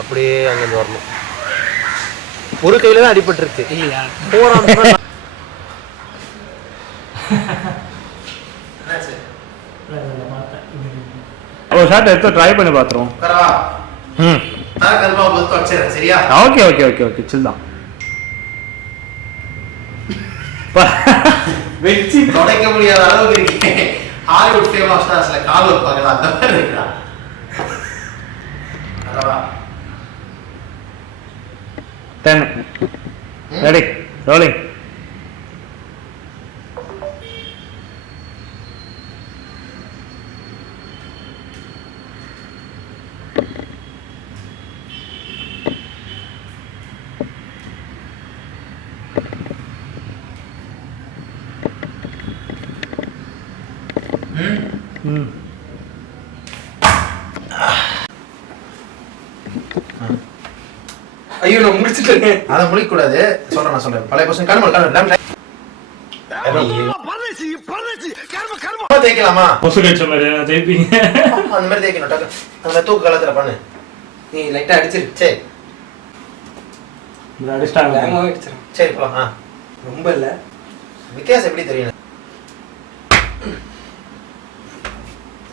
அப்படியே அங்கேருந்து வரணும். ஒரு கையில தான் அடிபட்டுருச்சு இல்லையா? போறான். ஒரு ஷாட் எடுத்து ட்ரை பண்ணி பார்த்துருவோம். சரியா? Okay okay okay okay chill தான். வெச்சி தொடக்க முடியாத அளவுக்கு இருக்கு. ஹாலிவுட் ஃபேமஸ் ஸ்டார்ஸ்ல கால் வைப்பாங்க அந்த மாதிரி இருக்குடா. அரவா 10 ரெடி ரோலிங். ஐயோ நான் முடிச்சிட்டேன். அத முடிக்க கூடாது. சொல்றேன் நான் சொல்றேன். பழைய क्वेश्चन கர்ம பரதேசி கர்ம கர்ம தேய்க்கலாமா? பொசுகச்ச மாதிரி தேய்ப்பீங்க. அந்த மாதிரி தேய்க்கணும். டக்கு அந்த தூக்கு காலத்துல பண்ணு. நீ லைட்டா அடிச்சிரு. சரி இந்த அடிஸ்டாங்க வேகமா அடிச்சிரு. சரி போலாம். ரொம்ப இல்ல. வித்தியாசம் எப்படி தெரியும்?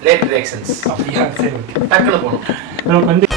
லேட் ரியாக்ஷன்ஸ் அப்படியே சரி டக்குனு போணும். கொஞ்சம்